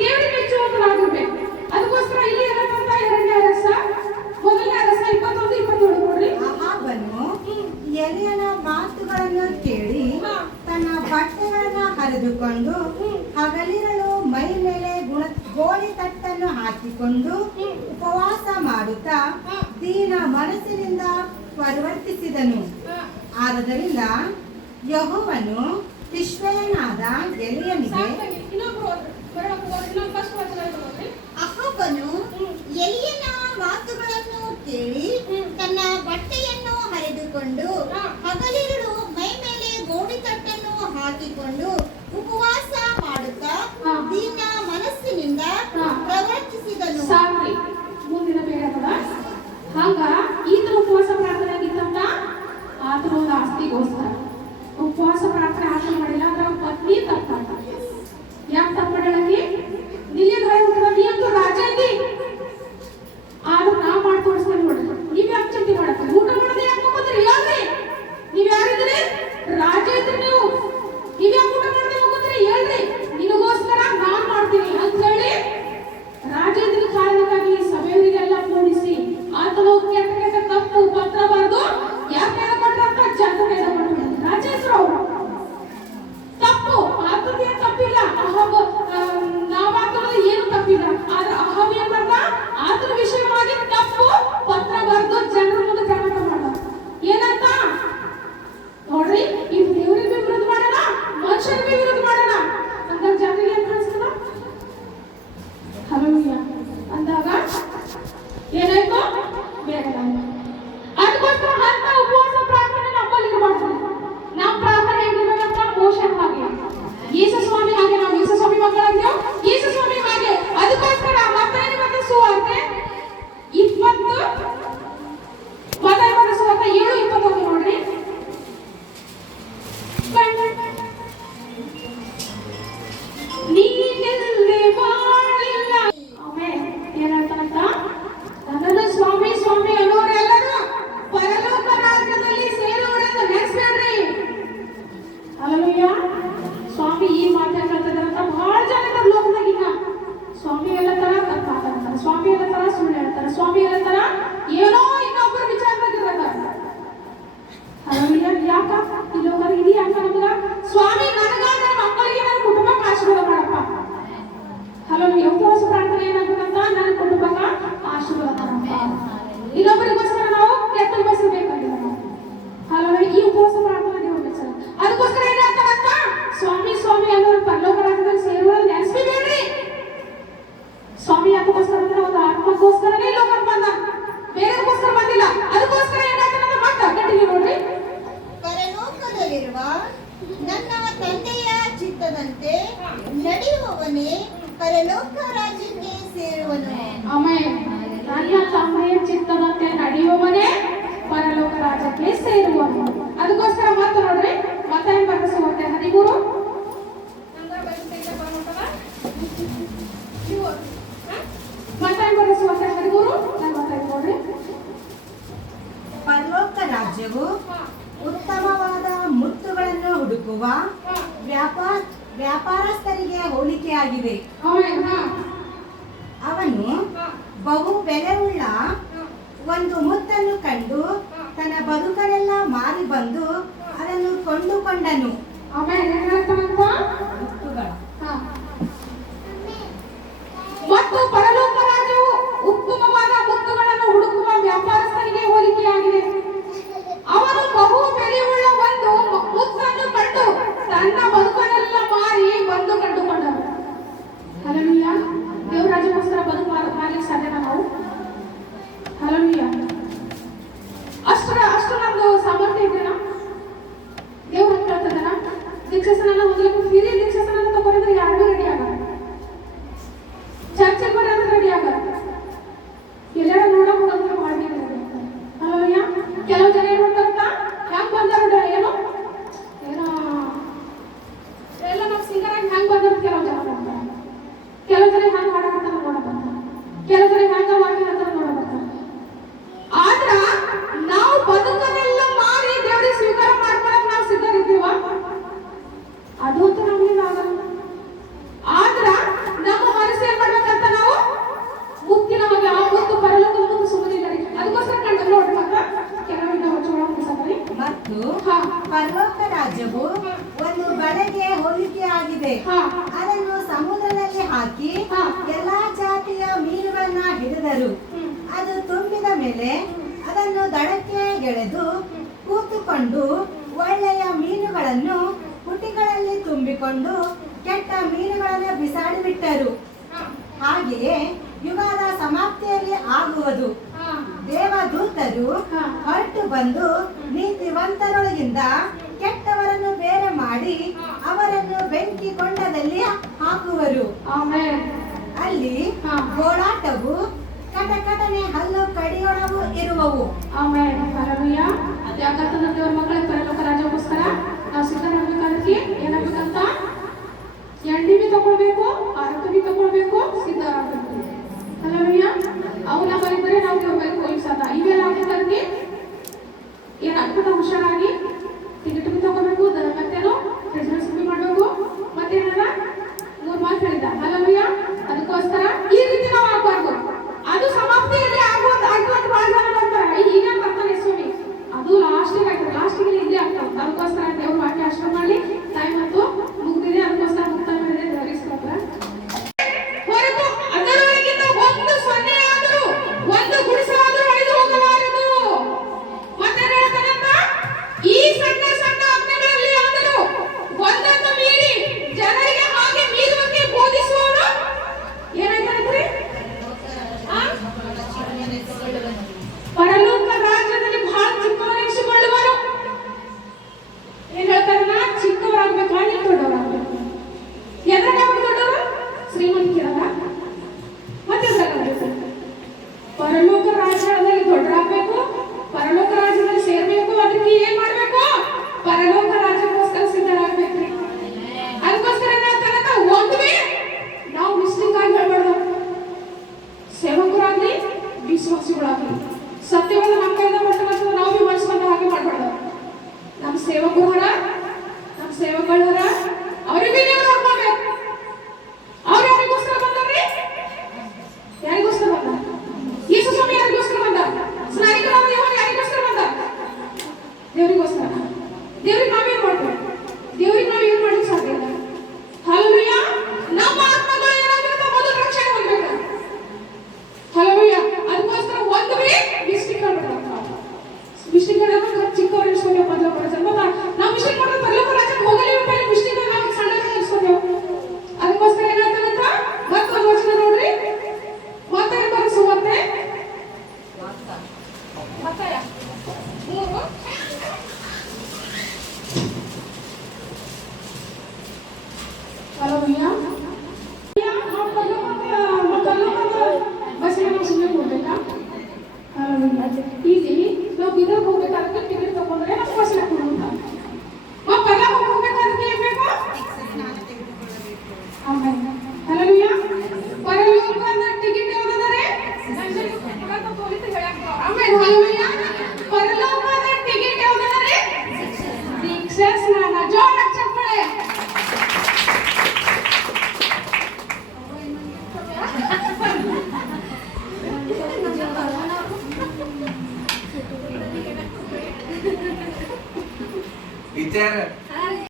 ದೇವರಿಗೆ ಮೆಚ್ಚುವಂತರಾಗಿರ್ಬೇಕು. ಅದಕ್ಕೋಸ್ಕರ ಇಲ್ಲಿ ಏನಂತ ಎರಡನೇ ರಸ ಮೊದಲನೇ ರಸ 21 27 ನೋಡ್ರಿ. ಅಹಾಬನು ಎಲಿಯನ ಮಾತುಗಳನ್ನು ಕೇಳಿ ತನ್ನ ಬಟ್ಟೆಗಳನ್ನು ಹರಿದುಕೊಂಡು ಹಗಲಿರಳು ಮೈ ಮೇಲೆ ಗೋಣಿ ತಟ್ಟನ್ನು ಹಾಕಿಕೊಂಡು ಉಪವಾಸ ಮಾಡುತ್ತಾ ದೀನ ಮನಸ್ಸಿನಿಂದ ಪರಿವರ್ತಿಸಿದನು. ಆದ್ದರಿಂದ ಯೆಹೋವನು ತಿಷ್ಬೆಯನಾದ ಎಲಿಯನಿಗೆ ಅಹಾಬನು ಎಲಿಯನ ಮಾತುಗಳನ್ನು ಕೇಳಿ ತನ್ನ ಬಟ್ಟೆಯನ್ನು ಹರಿದುಕೊಂಡು ಹಗಲಿರುಳು ಮೈ ಮೇಲೆ ಗೋಣಿತಟ್ಟನ್ನು ಹಾಕಿಕೊಂಡು ಉಪವಾಸ ಮಾಡುತ್ತಾ ದೀನ ಮನಸ್ಸಿನಿಂದ ಪ್ರವರ್ತಿಸಿದನು. ಸಾಕ್ರಿ ಮುಂದಿನ ಬೇಡ ಹಂಗ ಈತನ ಉಪವಾಸ ಪ್ರಾರ್ಥನೆ ಆಗಿತ್ತಂತ ಆತನ ಒಂದು ಆಸ್ತಿಗೋಸ್ಕರ ಉಪವಾಸ ಪ್ರಾರ್ಥನೆ ಆತನ ಮಾಡಿಲ್ಲ ಅಂದ್ರೆ ಅವ್ರ ಪತ್ನಿ ತಪ್ಪಾಟ. ಯಾಕೆ ತಪ್ಪು ಮಾಡಲಾಗಿ ನಿಲ್ಲಿಯ ಹೊರ ನೀ ಅಂತೂ ರಾಜ ಐತಿ ಆದ್ರೆ ನಾ ಮಾಡಿ ತೋರಿಸ್ತೇನೆ ನೋಡ್ರಿ. ನೀವ್ ಯಾಕೆ ಚಿಂತೆ ಮಾಡಕ್ಕೆ ಊಟ ಮಾಡೋದೇ ಯಾಕೆ ಹೋಗೋದ್ರಿ? ಹೇಳ್ರಿ ನೀವ್ ಯಾರಿದ್ರಿ? ರಾಜ ಇದ್ರಿ ನೀವು. ನೀವ್ ಯಾಕೆ ಊಟ ಮಾಡದೆ ಹೋಗೋದ್ರಿ? ಹೇಳ್ರಿ ನಿನಗೋಸ್ಕರ ನಾನ್ ಮಾಡ್ತೀನಿ ಅಂತ ಹೇಳಿ ರಾಜ ಇದ್ರ ಕಾರಣಕ್ಕಾಗಿ ಸಭೆಯವರಿಗೆಲ್ಲ ಕೂಡಿಸಿ ಆತನು ಕೆಟ್ಟ ಕೆಟ್ಟ ತಪ್ಪು ಪತ್ರ ಬರೆದು ಯಾಕೆ ಕೈದ ಕೊಟ್ರಂತ ಜನ ಕೈದ ಕೊಟ್ರು. ರಾಜ ಇದ್ರು ಅವರು ತಪ್ಪು ಆತನ ತಪ್ಪಿಲ್ಲ. ಅಹಬ ನಾವಾತನ ಏನು ತಪ್ಪಿಲ್ಲ. ಆದ್ರೆ ಅಹಬ ಏನ್ ಮಾಡ್ದ? ಆತನ ವಿಷಯವಾಗಿ ತಪ್ಪು ಪತ್ರ ಬರೆದು ಜನರ ಮುಂದೆ ಪ್ರಕಟ ಮಾಡ್ದ. ಏನಂತ ನೋಡ್ರಿ, ಇದು ದೇವರಿಗೆ ವಿರೋಧ ಮಾಡೋಣ, ಮನುಷ್ಯರಿಗೆ ವಿರೋಧ ಮಾಡೋಣ ಅಂದಾಗ ಜನರಿಗೆ ಏನ್ ಕಾಣಿಸ್ತದ? ಹಲೋಯ್ಯ ಅಂದಾಗ ಏನಾಯ್ತು? ಬೇಡ. ಅದಕ್ಕೋಸ್ಕರ ಅಂತ ಉಪವಾಸ ಪ್ರಾರ್ಥನೆ ನಮ್ಮಲ್ಲಿ ಮಾಡ್ತಾರೆ. ನಮ್ಮ ಪ್ರಾರ್ಥನೆ ಹೆಂಗಿರ್ಬೇಕಂತ ಮೋಶನ್ ಹಾಗೆ ಯೇಸು ಸ್ವಾಮಿ ಹಾಗೆ ನಾವು ಯೇಸು ಸ್ವಾಮಿ ಮಕ್ಕಳಾಗ್ತೇವೆ. ಯೇಸು ಸ್ವಾಮಿ ಹಾಗೆ ಅದಕ್ಕೋಸ್ಕರ ಮತ್ತಾಯಿ ಮತ್ತೆ ಸುವಾರ್ತೆ 20 ಮತ್ತಾಯಿ ಮತ್ತೆ ಸುವಾರ್ತೆ 7:21 ನೋಡ್ರಿ. ನೀನೆಲ್ಲಿ ಬಾಳಿಲ್ಲ ಆಮೇಲೆ ಏನಂತ ನನ್ನನ್ನು ಸ್ವಾಮಿ ಸ್ವಾಮಿ ಅನ್ನೋರೆಲ್ಲರೂ ಪರಲೋಕ ರಾಜ್ಯದಲ್ಲಿ ಸೇರುವರೆಂದು ನೆನೆಸ್ಬೇಡ್ರಿ. ಹಲ್ಲೆಲೂಯಾ. ಸ್ವಾಮಿ ಈ ಮಾತನ್ನ ಹೇಳ್ತಿದಾರಂತ ಬಹಳ ಜನ ಇದ್ದಾರೆ ಲೋಕದಾಗ. ಈಗ ಸ್ವಾಮಿ ಎಲ್ಲ ತರ ತಪ್ಪು ಮಾತಾಡ್ತಾರೆ, ಸ್ವಾಮಿ ಎಲ್ಲ ತರ ಸುಳ್ಳು ಹೇಳ್ತಾರೆ, ಸ್ವಾಮಿ ಎಲ್ಲ ತರ ಏನೋ ಇನ್ನೊಬ್ಬರ ವಿಚಾರದಾಗ ಇರ್ತಾರೆ. ಹಲ್ಲೆಲೂಯಾ. ಯಾಕ ಈ ಲೋಕದಾಗ ಇದು ಯಾಕ ನಮಗ? ಸ್ವಾಮಿ ನನಗ ನನ್ನ ಮಕ್ಕಳಿಗೆ ನನ್ನ ಕುಟುಂಬಕ್ಕೆ ಆಶೀರ್ವಾದ ಮಾಡಪ್ಪ. ಹಲ್ಲೆಲೂಯಾ. ಉಪವಾಸ ಪ್ರಾರ್ಥನೆ ಏನಾಗುತ್ತಂತ ನನ್ನ ಕುಟುಂಬಕ್ಕೆ ಆಶೀರ್ವಾದ ಮಾಡಪ್ಪ. ಇನ್ನೊಬ್ಬರಿಗೋಸ್ಕರ ನಾವು ಕೆಟ್ಟ ಬಯಸಬೇಕಾಗಿಲ್ಲ ನಾವು. ಹಲ್ಲೆಲೂಯಾ. ಈ ಉಪವಾಸ ಪ್ರಾರ್ಥನೆ ದೇವರು ಮೆಚ್ಚಲ್ಲ. ಅದಕ್ಕೋಸ್ಕರ ಏನಾಗ್ತಾರಂತ ಸ್ವಾಮಿ ಸ್ವಾಮಿ ಅನ್ನೋರು ಪರಲೋಕ ರಾಜ್ಯದಲ್ಲಿ ಸೇರೋರು ನೆನೆಸ್ಬೇಡ್ರಿ. ಸ್ವಾಮಿ ಅದಕ್ಕೋಸ್ಕರ ಅಂದ್ರೆ ಒಂದು ಆತ್ಮಕ್ಕೋಸ್ಕರನೇ ಲೋಕಕ್ಕೆ ಬಂದ, ಬೇರೆಗೋಸ್ಕರ ಬಂದಿಲ್ಲ. ಅದಕ್ಕೋಸ್ಕರ ಏನಾಗ್ತಾರಂತ ಮತ್ತೆ ಗಟ್ಟಿಗೆ ನೋಡ್ರಿ. ಪರಲೋಕದಲ್ಲಿರುವ ನನ್ನ ತಂದೆಯ ಚಿತ್ತದಂತೆ ನಡೆಯುವವನೇ ಪರಲೋಕ ರಾಜ್ಯಕ್ಕೆ ಸೇರುವನು. ಆಮೇಲೆ ನನ್ನ ತಂದೆಯ ಚಿತ್ತದಂತೆ ನಡೆಯುವವನೇ ಪರಲೋಕ ರಾಜ್ಯಕ್ಕೆ ಸೇರುವನು. ಅದಕ್ಕೋಸ್ಕರ ಮತ್ತೆ ನೋಡ್ರಿ ಮತ್ತಾಯಿ ಬರೆದ ಸುವಾರ್ತೆ 13 ಮತ್ತಾಯಿ ಬರೆದ ಸುವಾರ್ತೆ 13:45 ನೋಡ್ರಿ. ಪರಲೋಕ ರಾಜ್ಯವು ಉತ್ತಮವಾದ ಮುತ್ತುಗಳನ್ನು ಹುಡುಕುವ ವ್ಯಾಪಾರಸ್ಥರಿಗೆ ಹೋಲಿಕೆಯಾಗಿದೆ. ಅವನು ಬಹು ಬೆಲೆಯುಳ್ಳ ಒಂದು ಮುತ್ತನ್ನು ಕಂಡು ತನ್ನ ಬದುಕನ್ನೆಲ್ಲ ಮಾರಿ ಬಂದು ಅದನ್ನು ಕೊಂಡುಕೊಂಡನು. ಮತ್ತು ಪರಲೋಕ ರಾಜ್ಯವು ಉತ್ತಮವಾದ ಮುತ್ತುಗಳನ್ನು ಹುಡುಕುವ ವ್ಯಾಪಾರಸ್ಥರಿಗೆ ಹೋಲಿಕೆಯಾಗಿದೆ. ಅವನು ಬಹು ಬೆಲೆಯುಳ್ಳ ಒಂದು ಮುತ್ತನ್ನು ಕಂಡು ತನ್ನ ಬದುಕನ್ನೆಲ್ಲ ಮಾರಿ ಬಂದು ಕಂಡುಕೊಂಡನು. ಹಲ್ಲೆಲೂಯಾ. ದೇವರ ರಾಜ್ಯಕ್ಕೋಸ್ಕರ ಬದುಕು ಮಾರಲಿಕ್ಕೆ ಸಾಧ್ಯನಾ ನಾವು? ಹಲ್ಲೆಲೂಯಾ. ಅಷ್ಟು ನಮ್ದು ಸಾಮರ್ಥ್ಯ ಇದೆನಾ? ದೇವ್ರ ಕೇಳ್ತದನ ದೀಕ್ಷಾಸನ ಹೊಂದಲಿಕ್ಕೆ ಫಿರಿ ದೀಕ್ಷಾಸನ ಆಗಿದೆ. ಹಾ. ಅದನ್ನು ಸಮುದ್ರದಲ್ಲಿ ಹಾಕಿ ಹಾ. ಎಲ್ಲಾ ಜಾತಿಯ ಮೀನುಗಳನ್ನ ಹಿಡಿದರು. ಅದು ತುಂಬಿದ ಮೇಲೆ ಅದನ್ನು ದಡಕ್ಕೆ ಎಳೆದು ಕೂತುಕೊಂಡು ಒಳ್ಳೆಯ ಮೀನುಗಳನ್ನು ಪುಟಿಗಳಲ್ಲಿ ತುಂಬಿಕೊಂಡು ಕೆಟ್ಟ ಮೀನುಗಳನ್ನು ಬಿಸಾಡಿಬಿಟ್ಟರು. ಹಾಗೆಯೇ ಯುಗದ ಸಮಾಪ್ತಿಯಲ್ಲಿ ಆಗುವುದು. ದೇವದೂತರು ಹೊರಟು ಬಂದು ನೀತಿವಂತರೊಳಗಿಂದ ಕೆಟ್ಟವರನ್ನು ಬೇರೆ ಮಾಡಿ ಅವರನ್ನು ಬೆಂಕಿ ಕೊಂಡದಲ್ಲಿ ಹಾಕುವರು. ಆಮೆನ್. ಅಲ್ಲಿ ಗೋಳಾಟವು ಕಟಕಟನೆ ಹಲ್ಲು ಕಡಿಯೋಣವು ಇರುವವು. ಆಮೆನ್. ಹಲ್ಲೆಲೂಯಾ. ಯಾಕಂತಂದ್ರೆ ದೇವರ ಮಕ್ಕಳ ಪರಲೋಕ ರಾಜ್ಯಕ್ಕೋಸ್ಕರ ನಾವು ಸಿದ್ಧರಾಗಬೇಕಾದ್ರೆ ಏನಾಗಬೇಕಂತ? ಎಣ್ಣೆ ಬಿ ತಗೊಳ್ಬೇಕು, ಆರತಿ ಬಿ ತಗೊಳ್ಬೇಕು, ಸಿದ್ಧರಾಗಬೇಕು. ಹಲ್ಲೆಲೂಯಾ. ಅವನ್ನ ಬರೀತಾರೆ ನಾವು ಮೊಬೈಲ್ ಹೋಲಿಸಲ್ಲ. ಇವೆಲ್ಲ ಆಗಬೇಕಾದ್ರೆ ಏನಾಗ್ತದ? ಹುಷಾರಾಗಿ ಟಿಕೆಟ್ ಬಿ ತಗೋಬೇಕು, ಮತ್ತೇನು ರೆಸಿಡೆನ್ಸ್ ಬಿ ಮಾಡಬೇಕು, ಮತ್ತೇನಾರ 3 ಮಾತು ಹೇಳಿದ. ಹಲ್ಲೆಲೂಯಾ. ಅದಕ್ಕೋಸ್ಕರ ಈ ರೀತಿ ನಾವು ಆಗ್ಬಾರ್ದು. ಅದು ಸಮಾಪ್ತಿಯಲ್ಲಿ ಆಗುವಂತ ಭಾಳ ಜನ ಬರ್ತಾರೆ. ಈಗ ಬರ್ತಾನೆ ಸ್ವಾಮಿ, ಅದು ಲಾಸ್ಟಿಗೆ ಆಗ್ತದೆ, ಲಾಸ್ಟಿಗೆ ಇಲ್ಲೇ ಆಗ್ತದೆ. ಅದಕ್ಕೋಸ್ಕರ ದೇವ್ರ ವಾಕ್ಯ ಅಷ್ಟ ಮಾಡಿ ಟೈಮ್ ಅಂತೂ ಮುಗ್ದಿದೆ. ಅದಕ್ಕೋಸ್ಕರ ಮುಕ್ತಾಯ ಮಾಡಿದೆ. ದೇವರಿಗೆ ಸ್ತೋತ್ರ. ಹೊರತು ಅದರೊಳಗಿಂದ ಒಂದು ಸೊನ್ನೆ ಆದರೂ ಒಂದು ಗುಡಿಸಲಾದರೂ ಅಳಿದು ಹೋಗಲಾರದು. ಮತ್ತೆ ಹೇಳ್ತಾನಂತ, ಈ ಸಣ್ಣ ಸಣ್ಣ ಆಜ್ಞೆಗಳಲ್ಲಿ ಆದರೂ ಒಂದನ್ನು ಮೀರಿ ಜನರಿಗೆ ಹಾಗೆ ಮೀರುವಂತೆ ಬೋಧಿಸುವವನು ಏನಾಯ್ತಾನ್ರಿ? ಪರಲೋಕ ರಾಜ್ಯದಲ್ಲಿ ಬಹಳ ಚಿಕ್ಕವರೆನಿಸಿಕೊಳ್ಳುವರು. ಏನ್ ಹೇಳ್ತಾರಲ್ಲ? ಚಿಕ್ಕವರಾಗ್ಬೇಕು, ಅಲ್ಲಿ ದೊಡ್ಡವರಾಗ್ಬೇಕು. ಎದ್ರಾಗಬೇಕು ದೊಡ್ಡವರು? ಶ್ರೀಮಂತಿರಲ್ಲ, ಮತ್ತೆ ಎದ್ರಾಗಬೇಕು? ಪರಲೋಕ ರಾಜ್ಯದಲ್ಲಿ ದೊಡ್ಡರಾಗಬೇಕು, ಪರಲೋಕ ರಾಜ್ಯದಲ್ಲಿ ಸೇರ್ಬೇಕು. ಅದಕ್ಕೆ ಏನ್ ಮಾಡ್ಬೇಕು? ಪರಲೋಕ ರಾಜ್ಯಕ್ಕೋಸ್ಕರ ಸಿದ್ಧರಾಗಬೇಕ್ರಿ. ಅದಕ್ಕೋಸ್ಕರ ಏನಾಗ್ತಾರಂತ? ಒಂದ್ವೇ ನಾವು ಮಿಸ್ಟೇಕ್ ಆಗಿ ಹೇಳ್ಬಾರ್ದು. ಸೇವಕರಾಗ್ಲಿ ವಿಶ್ವಾಸಿಗಳಾಗ್ಲಿ ಸತ್ಯವನ್ನು ನಮ್ಮ ಕೈಯಿಂದ ಕೊಟ್ಟು ನಾವು ಬಿ ಮನಸ್ಸು ಹಾಗೆ ಮಾಡ್ಬಾರ್ದು. ನಮ್ಮ ಸೇವಕರ ಅವರಿಗೆ ದೇವರು ಹಾಕ್ಬೇಕು. ಅವ್ರು ಯಾರಿಗೋಸ್ಕರ ಬಂದ್ರಿ? ಯಾರಿಗೋಸ್ಕರ ಬಂದ? ಯೇಸು ಸ್ವಾಮಿ ಯಾರಿಗೋಸ್ಕರ ಬಂದ? ಸ್ನಾನಿಕರಾದ ಯೋಹಾನ ಯಾರಿಗೋಸ್ಕರ ಬಂದ? ದೇವರಿಗೋಸ್ಕರ. ದೇವ್ರಿಗೆ ನಾವೇನ್ ಮಾಡ್ಬೇಕು? ದೇವ್ರಿಗೆ ನಾವು ಏನ್ ಮಾಡ್ಲಿಕ್ಕೆ ಸಾಧ್ಯ ಇಲ್ಲ. ಹಲ್ಲೆಲೂಯಾ. ನಮ್ಮ ಆತ್ಮಗಳು ಏನಾಗಿರುತ್ತೆ? ಮೊದಲು ರಕ್ಷಣೆ ಹೊಂದಬೇಕು. ಹಲ್ಲೆಲೂಯಾ. ಅದಕ್ಕೋಸ್ಕರ ಒಂದು ಮಿಸ್ಟೇಕ್ ಮಾಡ್ಬೇಕು. ಮಿಸ್ಟೇಕ್ ಮಾಡಿದ್ರೆ ಚಿಕ್ಕವರು ಇಸ್ಕೊಂಡೇವು ಪರಲೋಕ ರಾಜ್ಯ. ನಾವು ಮಿಸ್ಟೇಕ್ ಮಾಡಿದ್ರೆ ಪರಲೋಕ ರಾಜ್ಯಕ್ಕೆ ಹೋಗಲೇ ಬೇರೆ ಮಿಸ್ಟೇಕ್ ನಾವು ಸಣ್ಣ ಇಸ್ಕೊಂಡೇವು. ಅದಕ್ಕೋಸ್ಕರ ಏನಾಗ್ತಾರಂತ? ಮತ್ತೊಂದು ವಚನ ನೋಡ್ರಿ, ಮತ್ತಾಯ ಬರೆಸುವಂತೆ ಮತ್ತಾಯ 3 ಹಲ್ಲೆಲೂಯಾ.